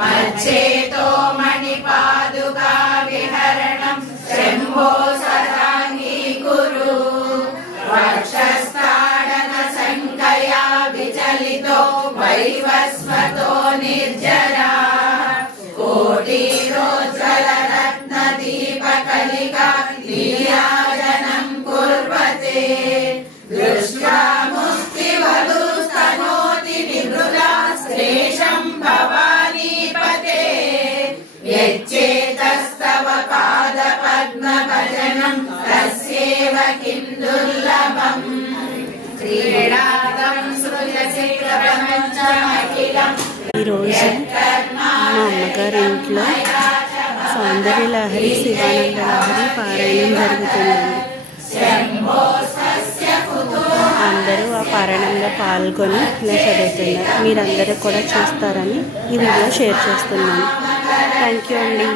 మచ్చేతో మణిపాదుకా విహరణం శంభో సదాంగీకురు వక్షస్థాడన సంకయా విచలితో వైవస్వతో నిర్జరా కోటిరోజ్వల రత్న దీపకలికా నీరాజనం కుర్వతే దృష్ట్యా ముక్తివధూస్తనోతి విమృగా శ్రేషం భవానీపతే యచ్చేతస్తవ పాదపద్మభజనం తస్యేవ కిం దుర్లభం క్రీడాతం సృజసి ప్రపంచమఖిలం. ఈరోజు మా అమ్మగారి ఇంట్లో సౌందర్య లహరి శివానంద లహరి పారాయణం జరుగుతుందండి. అందరూ ఆ పారాయణంలో పాల్గొని ఇలా చదువుతున్నారు. మీరందరూ కూడా చూస్తారని ఈ వీడియో షేర్ చేస్తున్నాను. థ్యాంక్ యూ అండి.